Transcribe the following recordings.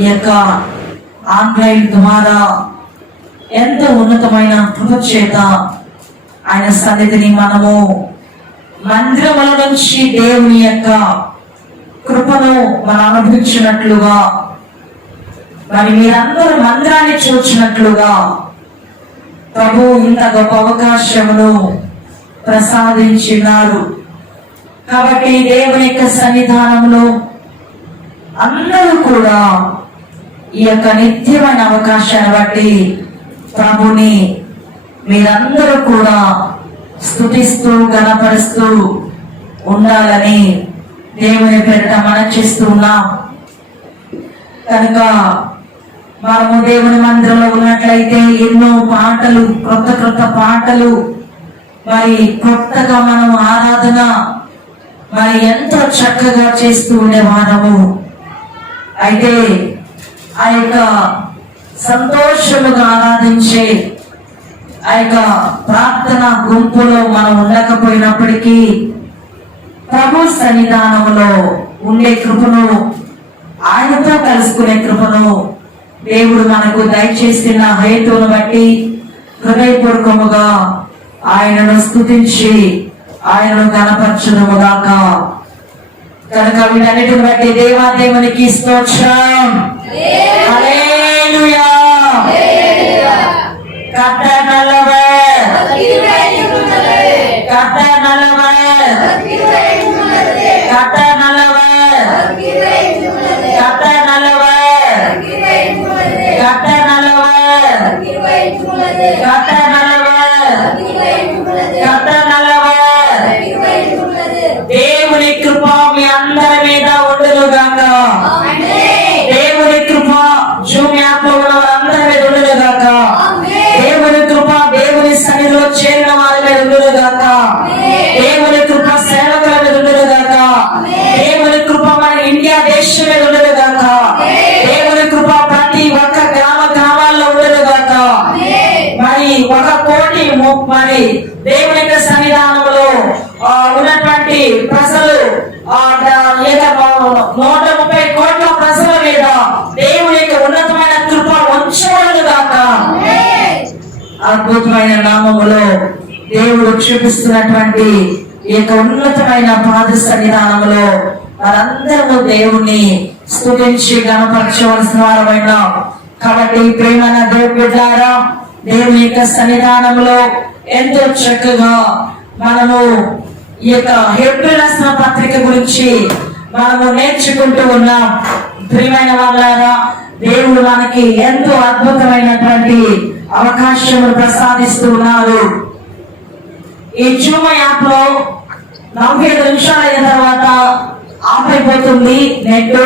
ఈ యొక్క ఆన్లైన్ ద్వారా ఎంతో ఉన్నతమైన కృప చేత ఆయన సన్నిధిని మనము మందిరముల నుంచి దేవుని యొక్క కృపను మనం అనుభవించినట్లుగా, మరి మీరందరూ మందిరాన్ని చూచినట్లుగా ప్రభు ఇంత గొప్ప అవకాశమును ప్రసాదించినారు. కాబట్టి దేవుని యొక్క సన్నిధానంలో అందరూ కూడా ఈ యొక్క నిత్యమైన అవకాశాన్ని బట్టి ప్రభుని మీరందరూ కూడా స్తుతిస్తూ గణపరుస్తూ ఉండాలని దేవుని పేరిట మనం చేస్తూ ఉన్నాం. కనుక మనము దేవుని మందిరంలో ఉన్నట్లయితే ఎన్నో పాటలు, క్రొత్త పాటలు, మరి కొత్తగా మనం ఆరాధన మరి ఎంతో చక్కగా చేస్తూ ఉండేవారము. అయితే ఆ యొక్క సంతోషముగా ఆరాధించే ఆ యొక్క ప్రార్థన గుంపులో మనం ఉండకపోయినప్పటికీ ప్రభు సన్నిధానంలో ఉండే కృపను, ఆయనతో కలుసుకునే కృపను దేవుడు మనకు దయచేసిన హేతువును బట్టి హృదయపూర్వకముగా ఆయనను స్తుతించి ఆయనను కనపరచునుగాక. కనుక వీటన్నిటిని బట్టి దేవాదేవునికి స్తోత్రం. హల్లెలూయా. దేవుని కృప మీ అందరి మీద ఉండునుగాక. దేవుని కృప జూమ్ యాప్ లో ఉన్న వారందరి మీద ఉండునుగాక. దేవుని కృప దేవుని సన్నిధిలో చేరిన వారి మీద ఉండునుగాక. దేవుని కృప సేవకుల మీద ఉండునుగాక. దేవుని కృప మన ఇండియా దేశం మీద ఉండునుగాక. దేవుని కృప ప్రతి ఒక్క గ్రామాల్లో ఉండునుగాక. మరి 1 కోటి మరి దేవుని యొక్క సన్నిధానంలో ఉన్నటువంటి ప్రజలు 130 కోట్ల ప్రజల మీద దేవుని యొక్క ఉన్నతమైన కృప ఉంచబడునుగాక. అద్భుతమైన నామములో దేవుడు చూపిస్తున్నటువంటి ఈ యొక్క ఉన్నతమైన పాద సన్నిధానంలో వారందరూ దేవుణ్ణి స్తుతించి గణపరచవలసిన వారమైన. కాబట్టి ప్రేమైన దేవుని బిడ్డలారా, దేవుని యొక్క సన్నిధానంలో ఎంతో చక్కగా మనము ఈ యొక్క హెబ్రీయుల రాసిన పత్రిక గురించి మనము నేర్చుకుంటూ ఉన్నాం. ప్రియమైన వాళ్ళారా, దేవుడు మనకి ఎంతో అద్భుతమైనటువంటి అవకాశములు ప్రసాదిస్తూ ఉన్నారు. ఈ జూమ్ యాప్ లో 45 నిమిషాలు అయిన తర్వాత ఆఫ్ అయిపోతుంది నెట్.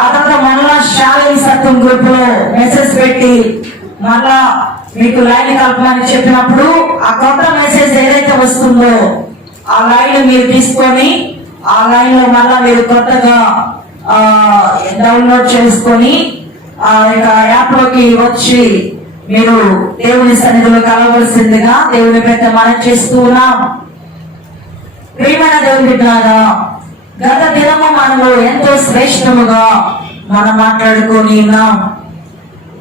ఆ తర్వాత మళ్ళా శాలిని సత్యం గ్రూప్ లో మెసేజ్ పెట్టి మళ్ళా మీకు లైన్ కలపమని చెప్పినప్పుడు ఆ కొత్త మెసేజ్ ఏదైతే వస్తుందో ఆ లైన్ మీరు తీసుకొని ఆ లైన్ లో మళ్ళా మీరు కొత్తగా డౌన్లోడ్ చేసుకొని ఆ యొక్క యాప్ లోకి వచ్చి మీరు దేవుని సన్నిధిలో కలవలసిందిగా దేవుని పెద్ద మనం చేస్తూ ఉన్నాం. ప్రియమైన దేవుని బిడ్డలారా, గత దినము మనము ఎంతో శ్రేష్టముగా మనం మాట్లాడుకొని ఉన్నాం.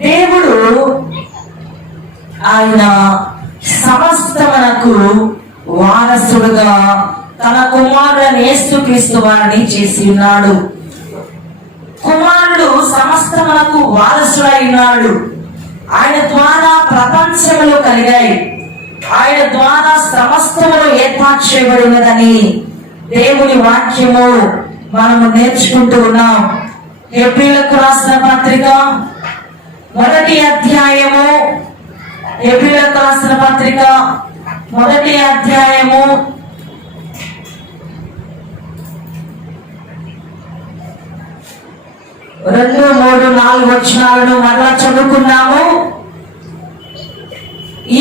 దేవుడు ఆయన సమస్తమునకు వారసుడుగా తన కుమారుని యేసుక్రీస్తు వారిని చేసి ఉన్నాడు. కుమారుడు సమస్తమునకు వారసుడై ఉన్నాడు. ఆయన ద్వారా ప్రపంచములు కలిగాయి. ఆయన ద్వారా సమస్తములు ఏర్పాటు చేయబడి ఉన్నదని దేవుని వాక్యము మనము నేర్చుకుంటూ ఉన్నాం. హెబ్రీయులకు రాసిన పత్రిక 1వ అధ్యాయము, హెబ్రీయులకు రాసిన పత్రిక 1వ అధ్యాయము 2, 3, 4 వచనాలను మరలా చదువుకున్నాము.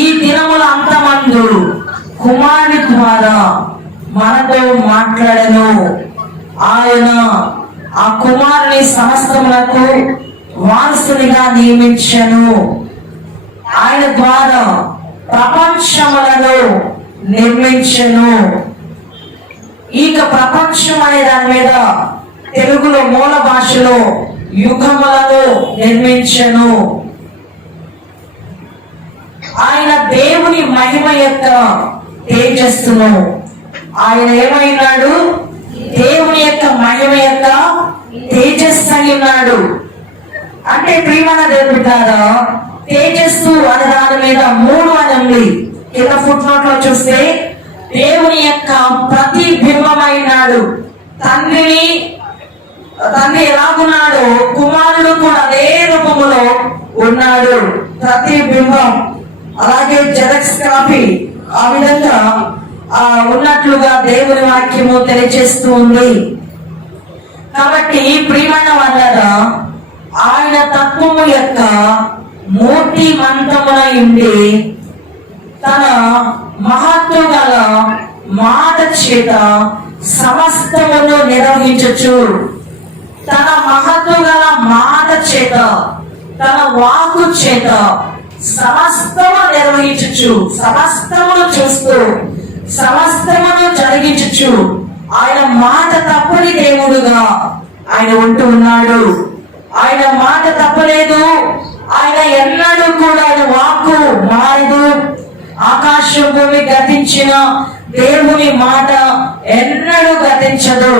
ఈ దినముల అంతమందు కుమారుని ద్వారా మనతో మాట్లాడను. ఆయన ఆ కుమారుని సమస్తములకు వారసునిగా నియమించను. ఆయన ద్వారా ప్రపంచములను నిర్మించను. ఇక ప్రపంచం అనే దాని మీద తెలుగులో మూల భాషలో యుగములను నిర్మించెను. ఆయన దేవుని మహిమ యొక్క తేజస్సును, ఆయన ఏమైనాడు? దేవుని యొక్క మహిమ యొక్క తేజస్సు అయి ఉన్నాడు. అంటే ప్రియమైన దేవుని బిడ్డలారా, తేజస్సు అనే దాని మీద 3 అని ఉంది. కింద ఫుట్ నోట్ లో చూస్తే దేవుని యొక్క ప్రతిబింబమైనాడు. తండ్రి ఎలాగున్నాడో కుమారుడు కూడా అదే రూపములో ఉన్నాడు, ప్రతిబింబం. అలాగే జెరాక్స్ కాపీ ఆ విధంగా ఉన్నట్లుగా దేవుని వాక్యము తెలియజేస్తూ ఉంది. కాబట్టి ప్రియమైన వాళ్ళరా, ఆయన తత్వము యొక్క మూర్తి మంతమునై ఉండి తన మహత్తు గల మాట చేత సమస్తమును నిర్వహించచ్చు. తన మహత్తు గల మాట చేత, తన వాక్కు చేత సమస్తము నిర్వహించచ్చు, సమస్తమును చూస్తూ సమస్తమును జరిగించచ్చు. ఆయన మాట తప్పని దేవుడుగా ఆయన ఉంటూ ఉన్నాడు. ఆయన మాట తప్పలేదు. ఆయన ఎన్నడూ కూడా ఆయన వాక్కు మారదు. ఆకాశం భూమి గతించిన దేవుని మాట ఎన్నడూ గతించదు.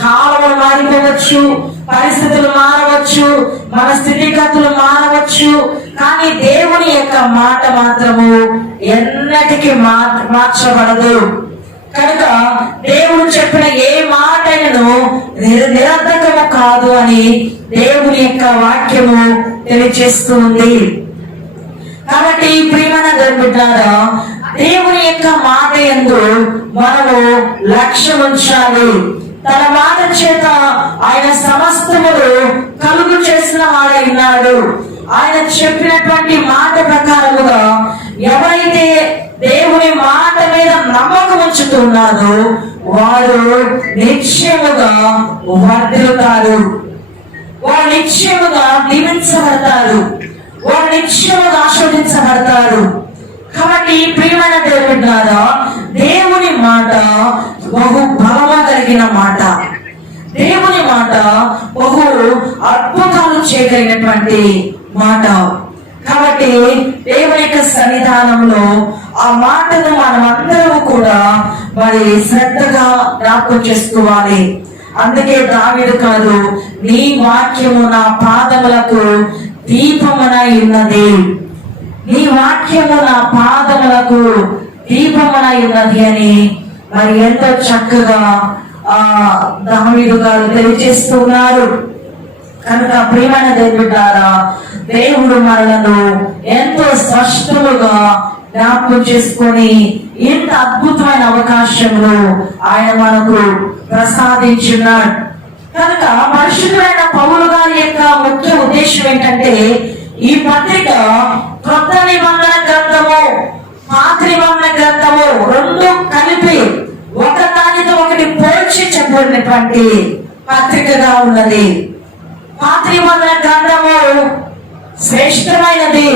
కాలములు మారిపోవచ్చు, పరిస్థితులు మారవచ్చు, మన స్థితిగతులు మారవచ్చు, కానీ దేవుని యొక్క మాట మాత్రము ఎన్నటికీ మార్చబడదు. కనుక దేవుడు చెప్పిన ఏ మాటను నిరర్ధకము కాదు అని దేవుని యొక్క వాక్యము తెలియజేస్తుంది. కాబట్టి ప్రియమైన బిడ్డలారా, దేవుని యొక్క మాట యందు మనము లక్ష్యం ఉంచాలి. తన మాట చేత ఆయన సమస్తములు కలుగు చేసిన వాడై ఉన్నాడు. ఆయన చెప్పినటువంటి మాట ప్రకారముగా ఎవరైతే దేవుని మాట మీద నమ్మకం ఉంచుతున్నారో వారు నిశ్చయముగా వర్ధిల్లుతారు, వారు నిశ్చయముగా దీవించబడతారు, వారు నిశ్చయముగా ఆశీర్వదించబడతారు. కాబట్టి ప్రియమైన దేవుడారా, దేవుని మాట బహు బలము కలిగిన మాట. దేవుని మాట బహు అద్భుతాలు చేయగలిగినటువంటి మాట. కాబట్టి దేవుని యొక్క సన్నిధానంలో ఆ మాటను మనమందరము కూడా మరి శ్రద్ధగా జ్ఞాపకం చేసుకోవాలి. అందుకే దావీదు కాదు, నీ వాక్యము నా పాదములకు దీపమునై ఉన్నది, నీ వాక్యము నా పాదములకు దీపమునై ఉన్నది అని మరి ఎంతో చక్కగా దావీదు గారు తెలియజేస్తున్నారు. కనుక ప్రియమైన దేవుడారా, దేవుడు మనలను ఎంతో స్పష్టముగా జ్ఞాపకం చేసుకొని ఇంత అద్భుతమైన అవకాశములు ఆయన మనకు ప్రసాదించున్నాడు. కనుక పరిశుద్ధుడైన పౌలు గారి యొక్క ముఖ్య ఉద్దేశం ఏంటంటే, ఈ పత్రిక కొత్త నిబంధన గ్రంథము, పాత నిబంధన గ్రంథము రెండు కలిపి ఒకదానితో ఒకటి పోల్చి చెప్పబడినటువంటి పత్రికగా ఉన్నది. పాత నిబంధన గ్రంథము శ్రేష్టమైనది,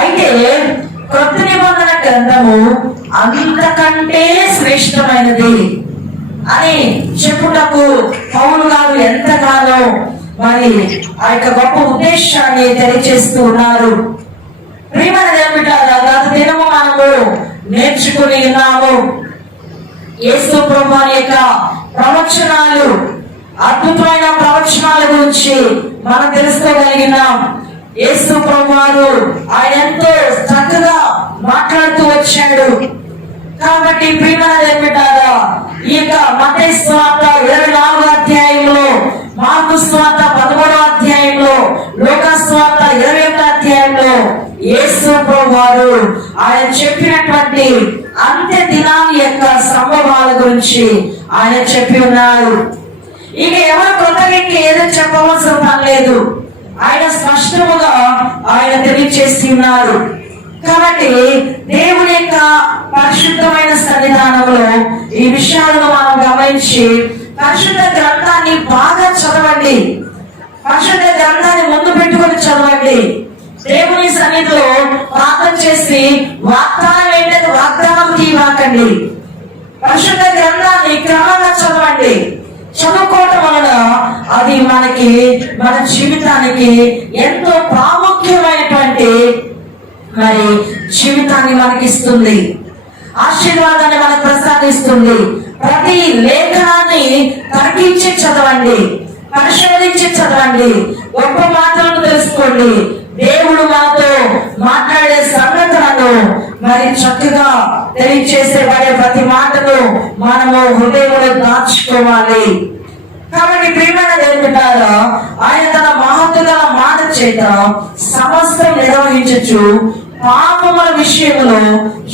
అయితే కొత్త నిబంధన గ్రంథము అంతకంటే శ్రేష్టమైనది అని చెప్పుటకు పౌలు గారు ఎంతగానో మరి ఆ యొక్క గొప్ప ఉద్దేశాన్ని తెలియజేస్తూ ఉన్నారు. ప్రియమైన దేవుడారా, గత దినము మనము నేర్చుకుని ఉన్నాము. యేసు ప్రభువు యొక్క ప్రవచనాలు, అద్భుతమైన ప్రవచనాల గురించి మనం తెలుసుకోగలిగినాం. యేసు ప్రభువారు ఆయన ఎంతో చక్కగా మాట్లాడుతూ వచ్చాడు. కాబట్టి ప్రియమైన దేవుడారా, ఈ యొక్క మత్తయి సువార్త 24వ అధ్యాయంలో, మార్కు సువార్త 13వ అధ్యాయంలో, లూకా సువార్త 21వ అధ్యాయంలో యేసు ప్రభువారు ఆయన చెప్పినటువంటి అంత్య దినాల యొక్క సంభవాల గురించి ఆయన చెప్పి ఉన్నారు. ఇక ఎవరు కొత్తగా ఏదో చెప్పవలసిన పని లేదు, ఆయన స్పష్టముగా ఆయన తెలియజేసి ఉన్నారు. కాబట్టి దేవుని యొక్క పరిశుద్ధమైన సన్నిధానంలో ఈ విషయాలను మనం గమనించి పరిశుద్ధ గ్రంథాన్ని బాగా చదవండి, పరిశుద్ధ గ్రంథాన్ని ముందు పెట్టుకొని చదవండి. దేవుని సన్నిధిలో ప్రార్థన చేసి వాగ్దానం ఏంటంటే వాగ్దానం తీవాకండి. పరిశుద్ధ గ్రంథాన్ని క్రమంగా చదవండి. చదువుకోవటం వలన అది మన జీవితానికి ఎంతో ప్రాముఖ్యమైనటువంటి మరి జీవితాన్ని మనకిస్తుంది, ఆశీర్వాదాన్ని మనకు ప్రసాదిస్తుంది. ప్రతి లేఖనాన్ని తర్కించి చదవండి, పరిశోధించి చదవండి, గొప్ప మాటలను తెలుసుకోండి. దేవుడు మనతో మాట్లాడే సంగతులను మరి చక్కగా తెలియచేసేవాడే ప్రతి మాటను మనము హృదయంలో దాచుకోవాలి. కాబట్టి ప్రియమైన దేవుని బిడ్డలారా, ఆయన తన మహత్తుగల మాట చేత సమస్తం నిర్వహించచ్చు పాపముల విషయంలో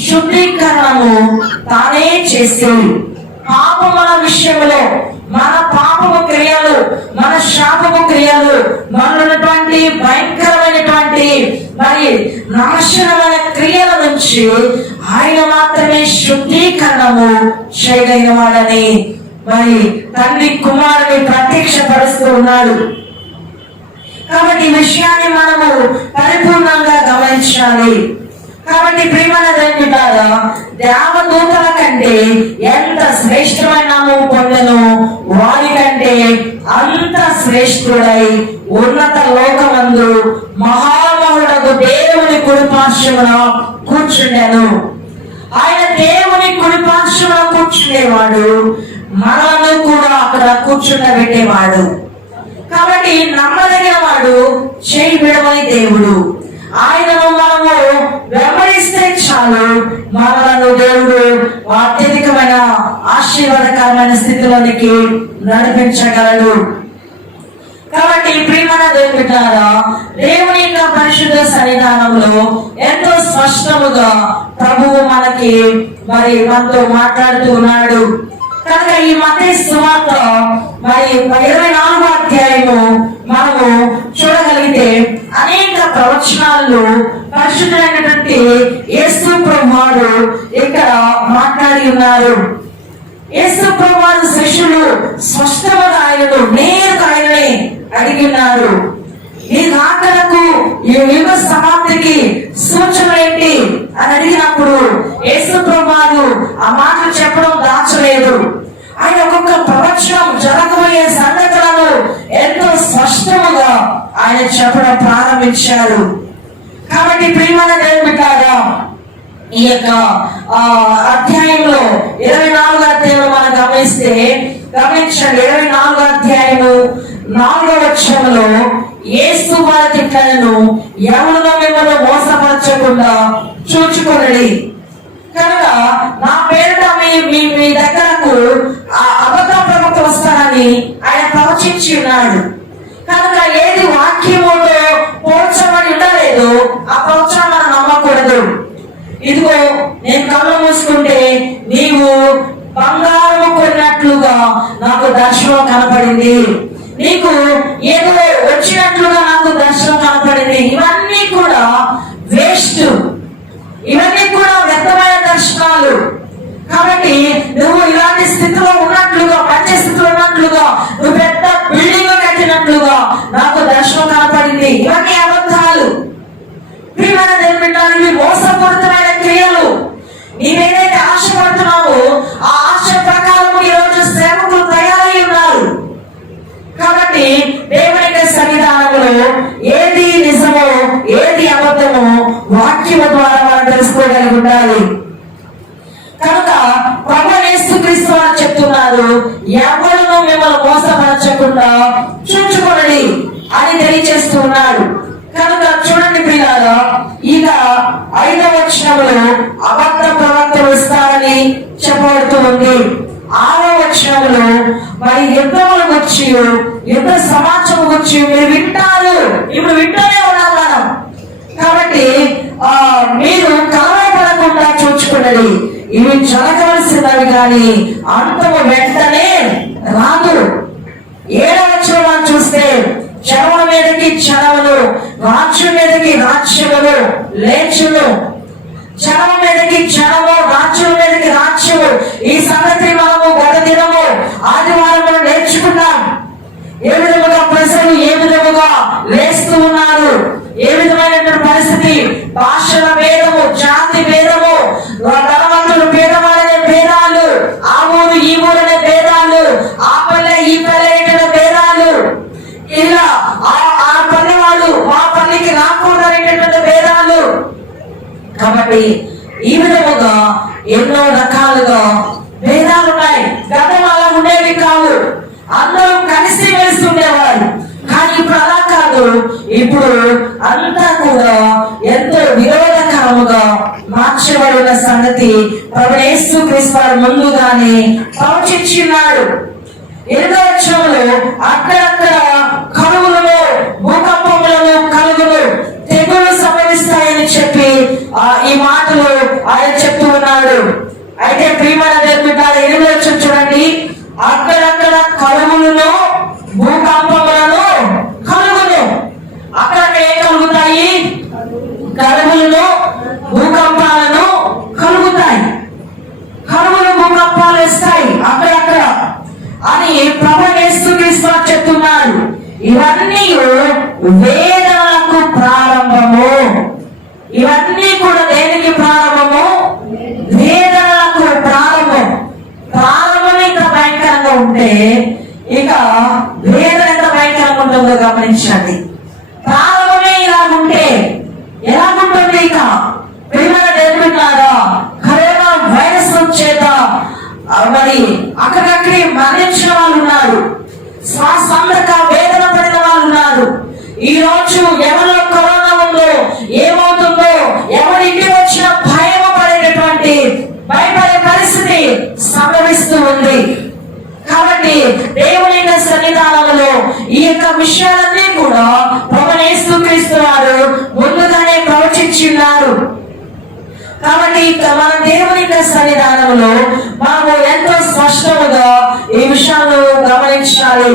శుద్ధీకరణము తానే చేసి, పాపముల విషయంలో మన పాపము క్రియలు, మన శాపము క్రియలు, మనటువంటి భయంకరమైనటువంటి మరి నాశనమైన క్రియల నుంచి ఆయన మాత్రమే శుద్ధీకరణము చేయగలిగిన వాడని మరి తండ్రి కుమారుని ప్రత్యక్షపరుస్తూ ఉన్నాడు. కాబట్టి ఈ విషయాన్ని మనము పరిపూర్ణంగా గమనించాలి. కాబట్టి ప్రియమైన దేవుని బిడ్డలారా, దేవదూతల కంటే ఎంత శ్రేష్టమైన నామము పొందెనో వారి కంటే అంత శ్రేష్ఠుడై ఉన్నత లోకమందు మహామహుడగు దేవుని కుడిపార్శ్వమున కూర్చుండెను. ఆయన దేవుని కుడిపార్శ్వమున కూర్చుండేవాడు, మనలను కూడా అక్కడ కూర్చుండబెట్టేవాడు. కాబట్టి నమ్మదగిన వాడు, చేయి విడవని దేవుడు. ఆయనను మనము వెంబడిస్తే చాలు, మనలను దేవుడు అత్యధికమైన ఆశీర్వాదకరమైన స్థితిలోనికి నడిపించగలడు. కాబట్టి ప్రియమైన దేవుని బిడ్డలారా, దేవుని యొక్క పరిశుద్ధ సన్నిధానంలో ఎంతో స్పష్టముగా ప్రభువు మనతో మాట్లాడుతూ ఉన్నాడు. కనుక ఈ మత్తయి సువార్త మరి 24వ అధ్యాయము మనము చూడగలిగితే అనేక ప్రవచనాలను పరిశుద్ధమైనటువంటి యేసు ప్రభువారు ఇక్కడ మాట్లాడి ఉన్నారు. యేసు ప్రభువారు శిష్యులు స్పష్టంగా ఆయనను నేరుగా ఆయననే అడిగినారు, ఈ రాకడకు ఈ యుగ సమాప్తికి సూచన ఏంటి అని అడిగినప్పుడు యేసు ప్రభువారు ఆ మాటలు చెప్పడం దాచలేదు. ఆయన ఒక్కొక్క ప్రవచనం జరగబోయే సంగతులను ఎంతో స్పష్టముగా ఆయన చెప్పడం ప్రారంభించారు. కాబట్టి ప్రియమైన దేవుని బిడ్డలారా, ఈ యొక్క అధ్యాయంలో 24వ అధ్యాయంలో మనం గమనించండి. 24వ అధ్యాయము 4వ వచనంలో యేసు వారి తిట్లను ఎవరినో మిమ్మల్ని మోసపరచకుండా చూచుకొనండి. కనుక నా పేరుట మీ దగ్గరకు అబద్ధ ప్రవక్త వస్తారని ఆయన ప్రవచించి ఉన్నాడు. కనుక ఏది వాక్యముతో పోల్చబడి ఉండలేదో ఆ ప్రవచనం మనం నమ్మకూడదు. ఇదిగో నేను కళ్ళు మూసుకుంటే నీవు బంగారము కొన్నట్లుగా నాకు దర్శనం కనపడింది, నీకు ఏదో వచ్చినట్లుగా నాకు దర్శనం కనపడింది. ఇవన్నీ కూడా వేస్ట్, ఇవన్నీ కూడా వ్యర్థమైన దర్శనాలు. కాబట్టి నువ్వు ఇలాంటి స్థితిలో ఉన్నట్లుగా, మంచి స్థితిలో ఉన్నట్లుగా, నువ్వు పెద్ద బిల్డింగ్ కట్టినట్లుగా నాకు దర్శనం కనపడింది, ఇవన్నీ అబద్ధాలు. ప్రియమైన దేవుని బిడ్డలారా, ఇవి మోసపూరితమైన క్రియలు. నీవేదైతే ఆశపడుతున్నావో ఆ ఆశ ప్రకారం ఈ రోజు సేవకులు తయారై ఉన్నారు. కాబట్టి దేవుని యొక్క సన్నిధానంలో ఏది నిజమో ఏది అబద్ధమో వాక్యము ద్వారా మనం తెలుసుకోగలిగి ఉండాలి. కనుక ప్రభువు యేసుక్రీస్తు వారు చెప్తున్నారు, ఎవరును మిమ్మల్ని మోసపరచకుండా చూచుకొనండి అని తెలియజేస్తూ ఉన్నాడు. కనుక చూడండి ప్రియులారా, ఇక 5వ వచనంలో అబద్ధ ప్రవక్తలు వస్తారని చెప్పబడుతూ ఉంది. 6వ వచనంలో మరి యుద్ధముల గురించి, యుద్ధ సమాచారం గురించి మీరు వింటారు. ఇప్పుడు వింటూనే ఉన్నాం మనం. కాబట్టి మీరు కలవరపడకుండా చూచుకున్నది, ఇవి జరగవలసినవి కానీ అంతము వెంటనే రాదు. 7వ వచనం చూస్తే జనముల మీదకి జనములు, రాజ్యం మీదకి రాజ్యములు లేచును. జనముల మీదకి జనము, రాజ్యం మీదకి రాజ్యము. ఈ సంగతి మనము గత దినము ఆదివారం నేర్చుకున్నాం. ఏ విధముగా ప్రజలు ఏ విధముగా లేస్తూ ఉన్నారు, ఏ విధమైనటువంటి పరిస్థితి, భాషల భేదము, జాతి భేదము, ధనవంతులు పేదవాళ్ళనే భేదాలు, ఆ ఊరు ఈ ఊరనే భేదాలు, ఆ పల్లె ఈ పల్లికి రాకూడదనేటటువంటి భేదాలు. కాబట్టి ఈ విధముగా ఎన్నో రకాలుగా భేదాలు ఉన్నాయి. గతం అలా ఉండేవి కావు, అందరూ కలిసి మెలిసి ఉండేవారు. కానీ ఇప్పుడు అలా కాదు. ఇప్పుడు అంతా కూడా ఎంతో విరోధకరముగా మార్చబడిన సంగతి ప్రభువైన యేసుక్రీస్తు వారు ముందుగానే ప్రవచించున్నాడు. 8వ వచనంలో అక్కడక్కడ కరువులను, భూకంపములను కలుగును, తెగులు సంభవిస్తాయని చెప్పి ఈ మాటలు ఆయన చెప్తూ ఉన్నాడు. అయితే ప్రియమైన దేవుని బిడ్డలారా, 8వ వచనం చూడండి. అక్కడక్కడ కరువులను, భూకంపములను కలుగును. అక్కడక్కడ ఏం కలుగుతాయి? కరువులను, భూకంపాలను కలుగుతాయి. కరువులు, భూకంపాలు వస్తాయి అక్కడక్కడ అని ప్రభువైన యేసుక్రీస్తు వారు చెప్తున్నారు. ఇవన్నీ వేదనలకు ప్రారంభము. ఇవన్నీ కూడా దేనికి ప్రారంభము? వేదనలకు ప్రారంభం. ప్రారంభం ఇంత భయంకరంగా ఉంటే ఇక వేదన ఎంత భయంకరంగా ఉంటుందో గమనించండి. ప్రారంభమే ఇలా ఉంటే ఎలాగుంటుంది? ఇక ప్రియమైన దేవుని బిడ్డలారా, కరోనా వైరస్ చేత మరి అక్కడక్కడే మరణించిన వాళ్ళు ఉన్నారు, శ్వాస అందక వేదన పడిన వాళ్ళు ఉన్నారు. ఈ రోజు ఎవరిలో కరోనా ఉందో, ఏమవుతుందో, ఎవరి ఇంటికి వచ్చిన భయం పడేటటువంటి భయపడే పరిస్థితి సంభవిస్తూ ఉంది. కాబట్టి దేవుని యొక్క సన్నిధానంలో ఈ యొక్క విషయాలన్నీ కూడా ప్రభువైన యేసుక్రీస్తు వారు ముందుగానే ప్రవచించున్నారు. కాబట్టి మన దేవుని యొక్క సన్నిధానంలో మనము ఎంతో స్పష్టముగా ఈ విషయాలను గమనించాలి.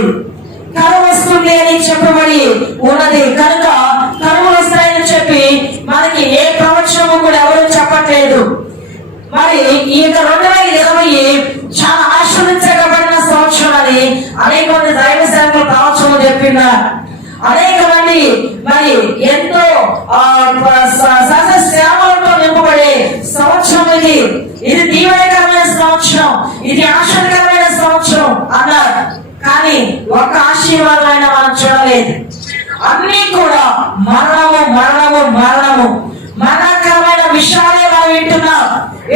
కరువు వస్తుంది అని చెప్పబడి ఉన్నది కనుక కరువులు వస్తాయని చెప్పి మనకి ఏ ప్రవచనము కూడా ఎవరు చెప్పట్లేదు. మరి ఈ యొక్క 2020 చాలా ఆశీర్వదించబడిన సంవత్సరం అని అనేక మంది దైవ సేవకులు ప్రవచనం చెప్పినారు. అనేక మంది మరి ఎంతో శ్యామలతో నింపబడే సంవత్సరం ఇది. ఇది దీవెనకరమైన సంవత్సరం, ఇది ఆశీర్వదకరమైన సంవత్సరం అన్నారు. కానీ ఒక ఆశీర్వాదమైన మనం చూడలేదు. అన్ని కూడా మరణము, మరణము, మరణము, మరణకరమైన విషయాలే మనం వింటున్నాం.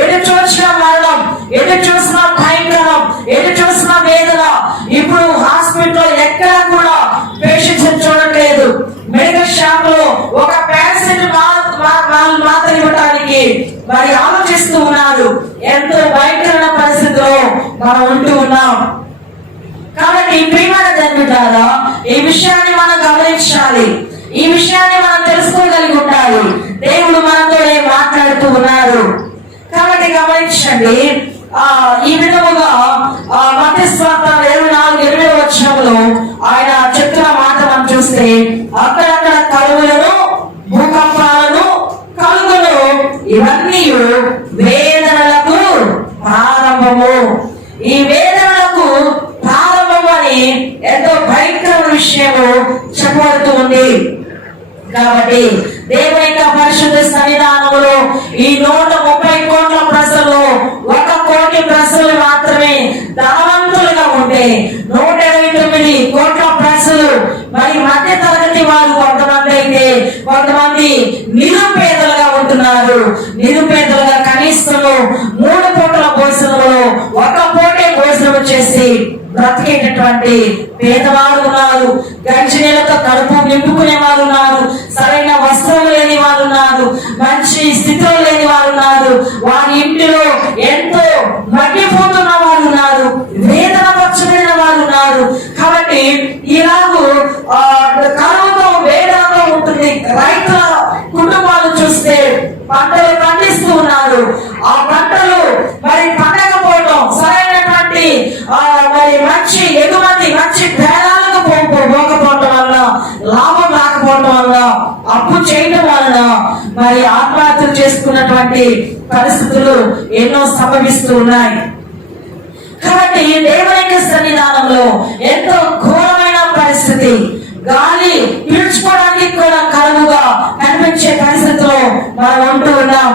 ఎటు చూసిన మరణం, ఎటు చూసిన భయంకరం, ఎటు చూసిన వేదన. ఇప్పుడు హాస్పిటల్ ఎక్కడా కూడా పేషెంట్స్ చూడట్లేదు. మెడికల్ షాప్ లో ఒక పేషెంట్ మాత్రం ఇవ్వడానికి మరి ఆలోచిస్తూ ఉన్నారు. ఎంతో భయంకరమైన పరిస్థితిలో మనం ఉంటూ ఉన్నాం. కాబట్టి ప్రియమైన దేవుని ద్వారా ఈ విషయాన్ని మనం గమనించాలి. ఈ విషయాన్ని మనం తెలుసుకోగలిగి ఉండాలి. దేవుడు మనతో మాట్లాడుతూ ఉన్నారు. కాబట్టి గమనించండి. ఈ విధముగా మత్తయి సువార్త 24:8 వచనంలో ఆయన చెప్తున్న మాట మనం చూస్తే, అక్కడక్కడ కరువులను, భూకంపాలను కలుగును, ఇవన్నీ వేదనలకు ప్రారంభము. ఈ వేదనలకు ప్రారంభము అని ఎంతో భయంకరమైన విషయము చెప్పబడుతూ ఉంది. కాబట్టి దేవుని యొక్క పరిశుద్ధ సన్నిధానంలో ఈ 130 కోట్ల ప్రజలు 1 కోటి ప్రజలు మాత్రమే ధనవంతులుగా ఉంటే 129 కోట్ల ప్రజలు మరి మధ్య తరగతి వారు కొంతమంది అయితే, కొంతమంది నిరుపేదలుగా ఉంటున్నారు. నిరుపేదలుగా కనీసము 3 పూటల భోజనంలో 1 పూటే భోజనం చేసి బ్రతికేటటువంటి పేదవారు ఉన్నారు. గంజి నీళ్ళతో కడుపు నింపుకునే వారు ఉన్నారు. సరైన వస్త్రం లేని వారు ఉన్నారు. మంచి స్థితిలో లేని వారు ఉన్నారు. వారి ఇంటిలో ఎంతో మగ్గిపోతున్న వారు ఉన్నారు. వేదన పరచబడిన వారు ఉన్నారు. కాబట్టి ఇలాగూ కరువుతో వేదనతో ఉంటుంది. రైతుల కుటుంబాలు చూస్తే పంటలు పండిస్తూ ఉన్నారు. ఆ పంటలు మరి పండకపోవడం, సరైనటువంటి మరి మంచి ఎగుమతి, మంచి భేదాలకు పోకపోవడం వల్ల, లాభం రాకపోవడం వల్ల, అప్పు చేయడం వలన మరి ఆత్మహత్యలు చేసుకున్నటువంటి పరిస్థితులు ఎన్నో సంభవిస్తూ ఉన్నాయి. కాబట్టి దేవుని యొక్క సన్నిధానంలో ఎంతో ఘోరమైన పరిస్థితి, గాలి పీల్చుకోవడానికి కూడా కరువుగా కనిపించే పరిస్థితిలో మనం ఉంటూ ఉన్నాం.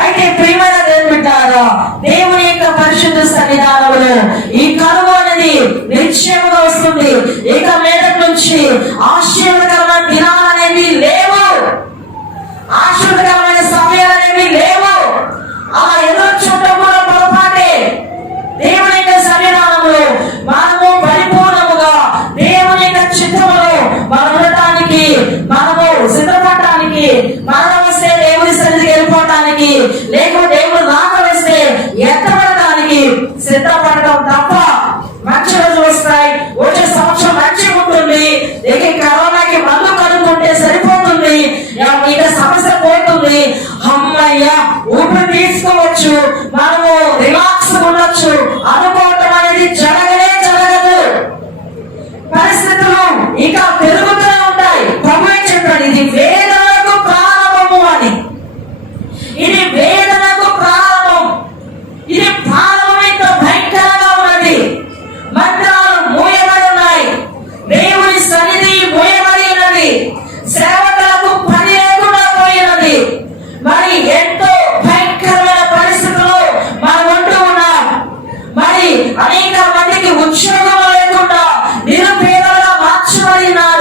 అయితే ప్రియమైన దేవుని బిడ్డలారా, దేవుని యొక్క పరిశుద్ధ సన్నిధానంలో ఈ కరువు అనేది నిశ్చయముగా వస్తుంది. ఇక మీదటి నుంచి ఆశీర్వాదకరమైన దినాలు అనేవి లేవు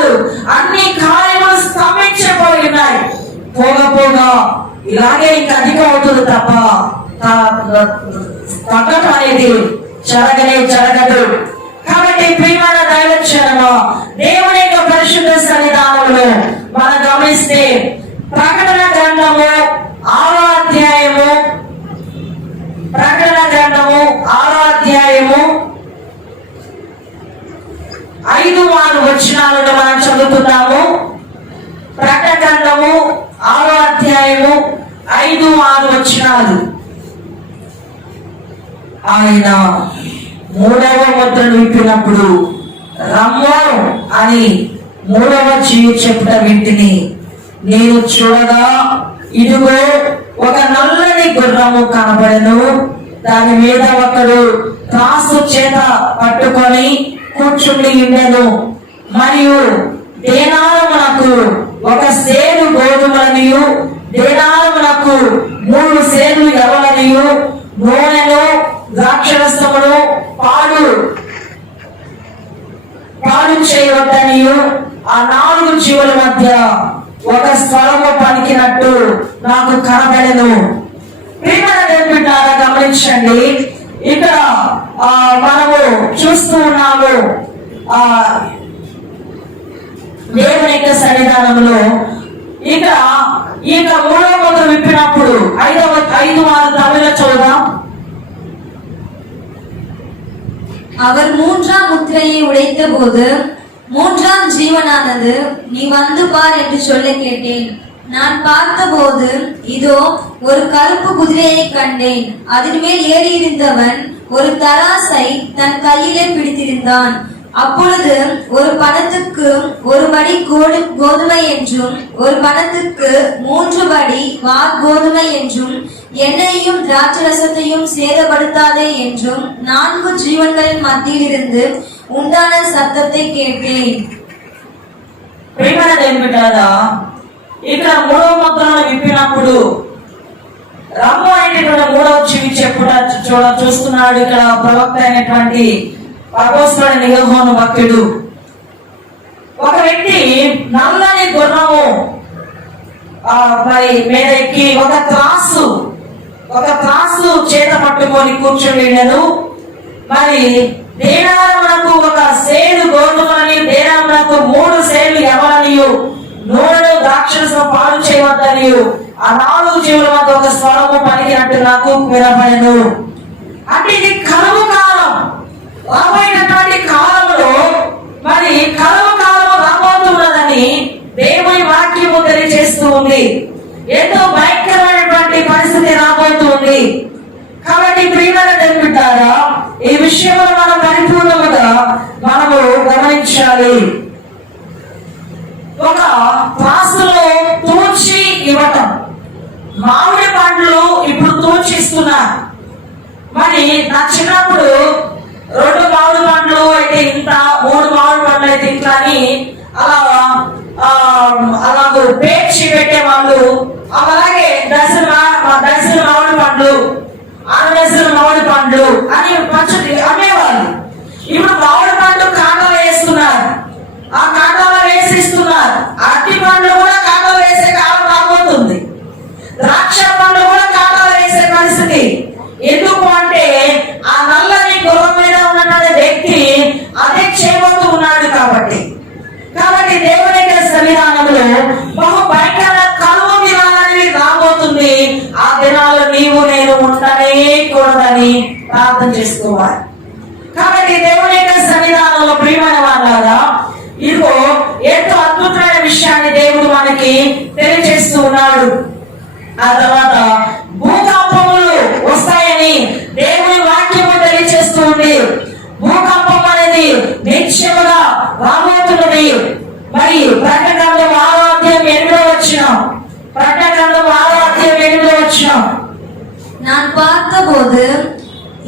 ఉన్నాడు. అన్ని కార్యములు స్తంభించిపోయి ఉన్నాయి. పోగా ఇలాగే ఇంకా అధికం అవుతుంది తప్ప తగ్గటం అనేది జరగదు. కాబట్టి ప్రియమైన దైవజనమా, దేవుని యొక్క పరిశుద్ధ సన్నిధానంలో మనం గమనిస్తే ప్రకటన గ్రంథము 6వ అధ్యాయము 5-6 వచనాలను మనం చదువుతున్నాము. ప్రకటన గ్రంథము 6వ అధ్యాయము 5-6 వచనాలు. ఆయన 3వ ముద్రను విప్పినప్పుడు రమ్ము అని 3వ జీవి చెప్పుట వింటిని. నేను చూడగా ఇదిగో ఒక నల్లని గుర్రము కనబడెను. దాని మీద ఒకడు త్రాసు చేత పట్టుకొని కూర్చుండి ఉండెను. మరియు దేనారమునకు 1 సేరు గోధుమలనియు దేనారమునకు 3 సేర్లు యవలనియు నూనెను ద్రాక్షరసమును పాడు చేయవద్దనియు ఆ 4 జీవుల మధ్య ఒక స్వరము పలికినట్టు నాకు కనబడెను. ప్రియమైన దేవుని బిడ్డలారా, గమనించండి. ఇక్కడ మనము చూస్తూ ఉన్నాము దేవుని యొక్క సన్నిధానంలో ఇక 3వ ముద్ర విప్పినప్పుడు 5-6 తమిళ చూద్దాం. அவர் 3ஆம் முத்திரையை உடைத்த போது 3ஆம் ஜீவனானது, நீ வந்து பார் என்று சொல்ல கேட்டேன். நான் பார்த்தபோது இதோ ஒரு கருப்பு குதிரையை கண்டேன். அதன் மேல் ஏறியிருந்தவன் ஒரு தராசை தன் கையிலே பிடித்திருந்தான். அப்பொழுது ஒரு பணத்துக்கு 1 படி கோதுமை என்றும், ஒரு பணத்துக்கு 3 படி கோதுமை என்றும், எண்ணெயையும் திராட்சரசத்தையும் சேதப்படுத்தாதே என்றும் 4 ஜீவன்களின் மத்தியில் இருந்து உண்டான சத்தத்தை கேட்டேன். ఇక్కడ 3వ ముద్రను విప్పినప్పుడు రమ్ము అనేటువంటి 3వ జీవి చెప్పుట చూస్తున్నాడు. ఇక్కడ ప్రవక్త అయినటువంటి అపోస్తలుడైన యోహాను భక్తుడు. ఒక వ్యక్తి నల్లని గుర్రము మరి మీద ఎక్కి ఒక త్రాసు చేత పట్టుకొని కూర్చుండెను. మరి దేనారమునకు 1 సేరు గోధుమని దేనారమునకు 3 సేర్లు యవలనియు నూనెను ద్రాక్షరసం పాడు చేయవద్దనియు ఆ 4 జీవుల మధ్య ఒక స్వరము పలికినట్టు నాకు వినబడెను. అంటే ఇది కరువు కాలం, రాబోయేటటువంటి కాలంలో మరి కరువు కాలం రాబోతున్నదని దేవుని వాక్యము తెలియజేస్తూ ఉంది. ఎంతో భయంకరమైనటువంటి పరిస్థితి రాబోతుంది. కాబట్టి ప్రియమైన దేవుని బిడ్డలారా, ఈ విషయంలో మనం పరిపూర్ణముగా మనము గమనించాలి. ఒక త్రాసులో తూచి ఇవ్వటం. మామిడి పండ్లు ఇప్పుడు తూచిస్తున్నారు. మరి నా చిన్నప్పుడు 2 మామిడి పండ్లు అయితే ఇంత, 3 మామిడి పండ్లు అయితే ఇంత అని అలాగ పేర్చి పెట్టేవాళ్ళు. అలాగే డజన్ మామిడి పండ్లు, 6 డజన్ల మామిడి పండ్లు అని పంచుని అమ్మేవాళ్ళు. ఇప్పుడు మామిడి పండ్లు కాటలు వేస్తున్నారు, ఆ కాటలు వేసిస్తున్నారు. అరటి పండ్లు కూడా కాటలు వేసే కాలం రాబోతుంది. ద్రాక్ష పండ్లు కూడా కాటలు వేసే పరిస్థితి. ఎందుకు అంటే ఆ నల్లని గుర్రం మీద ఉన్నటువంటి వ్యక్తి అదే చేయబోతూ ఉన్నాడు. కాబట్టి దేవుని యొక్క సన్నిధానంలో బహు భయంకర కరువు దినాలనేది రాబోతుంది. ఆ దినాలు నీవు నేను ఉండనే కూడదని ప్రార్థన చేసుకోవాలి. కాబట్టి దేవుని యొక్క సన్నిధానంలో ప్రియమైన వాళ్ళారా, ఇదిగో ఎంతో అద్భుతమైన విషయాన్ని దేవుడు మనకి తెలియజేస్తూ ఉన్నాడు. ఆ తర్వాత భూకంపములు వస్తాయని దేవుని వాక్యము తెలియజేస్తూ ఉంది. భూకంపం అనేది నిశ్చయముగా రాబోతున్నది. మరి ప్రకటన గ్రంథం 6వ అధ్యాయం 8వ వచనం. ప్రకటన గ్రంథం 6వ అధ్యాయం 8వ వచనం. நான் பார்த்தபோது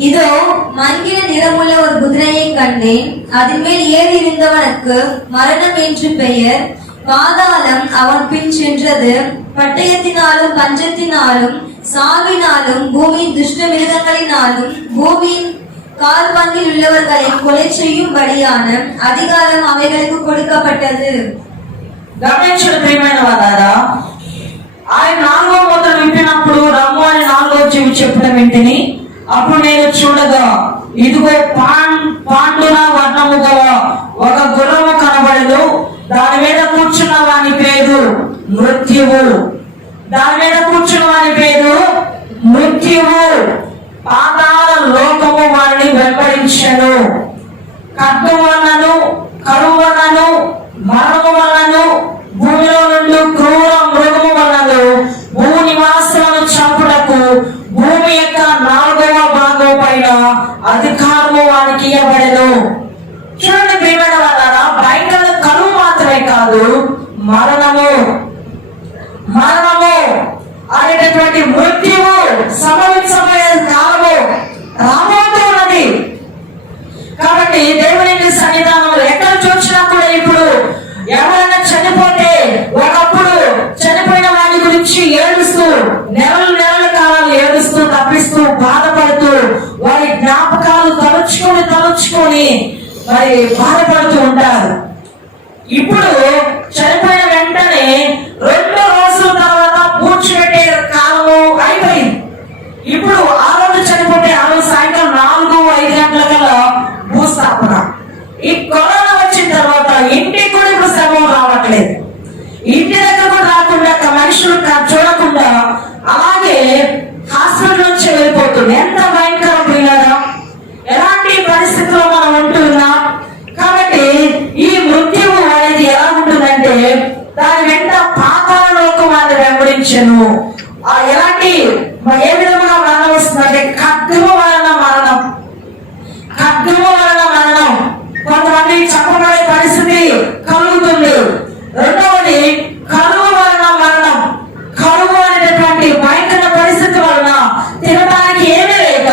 இதோ மங்கின நிறமுள்ள ஒரு குதிரையை கண்டேன். அதன் மேல் ஏறி இருந்தவனுக்கு மரணம் என்று பெயர். பாதாளம் அவன் பின் சென்றது. பட்டயத்தினாலும் பஞ்சத்தினாலும் சாவினாலும் பூமியின் துஷ்ட மிருகங்களினாலும் பூமியின் கால்பங்கில் உள்ளவர்களை கொலை செய்யும்படியான அதிகாரம் அவைகளுக்கு கொடுக்கப்பட்டது. గమనించండి ప్రియమైన వారారా, ఆయన 4వ ముద్ర విప్పినప్పుడు రమ్ము అని 4వ జీవి చెప్పడం వింటిని. అప్పుడు నేను చూడగా ఇదిగో పాండున వర్ణము గల ఒక గుర్రము కనబడదు. దాని మీద కూర్చున్న వాని పేరు మృత్యువు. దాని మీద కూర్చున్న వాని పేరు మృత్యువు. పాతాళ లోకము వారిని వెంబడించెను. ఖడ్గము వలనను, కరువు వలనను, మరణము వలనను, భూమిలో నుండి క్రూర మృగము వలనను భూ నివాసులను చంపుటకు భూమి యొక్క 4వ భాగం పైన అధికారము వారికి ఇవ్వబడెను. చూడండి ప్రియమైన వారారా, భయంకర కరువు మాత్రమే కాదు, మరణము అనేటటువంటి మృత్యువు సంభవించబోయే కాలము రాబోతూ ఉన్నది. కాబట్టి దేవుని సన్నిధానంలో ఎక్కడ చూసినా కూడా ఇప్పుడు ఎవరైనా చనిపోతే ఒకప్పుడు చనిపోయిన వారి గురించి ఏడుస్తూ నెలల కాలాలు ఏడుస్తూ తప్పిస్తూ బాధపడుతూ వారి జ్ఞాపకాలు తలుచుకొని మరి బాధపడుతూ ఉంటారు. ఇప్పుడు చనిపోయిన వెంటనే 2 రోజుల తర్వాత పూడ్చిపెట్టే కాలము అయిపోయింది. ఇప్పుడు ఆ రోజు చనిపోతే ఆ రోజు సాయంత్రం 4-5 గంటల కల్లా భూస్థాపన. ఈ కరోనా వచ్చిన తర్వాత ఇంటికి కూడా ఇప్పుడు శ్రమం రావట్లేదు. ఇంటి దగ్గర కూడా రాకుండా మనుషులు చూడకుండా అలాగే హాస్పిటల్ నుంచి వెళ్ళిపోతుంది. ఎంత భయంకరం పిల్లగా, ఎలాంటి పరిస్థితుల్లో మనం ఉంటున్నాం. కాబట్టి ఈ మృత్యువు అనేది ఎలా ఉంటుందంటే దాని వెంట పాతాళ లోకం వారిని వెంబడించెను. ఎలాంటి ఏ విధంగా మరణం వస్తుందంటే ఖడ్గము వలన మరణం. కొంతమంది చంపబడే పరిస్థితి కలుగుతుంది. రెండవది కరువు వలన మరణం. కరువు అనేటటువంటి భయంకర పరిస్థితి వలన తినడానికి ఏమీ లేక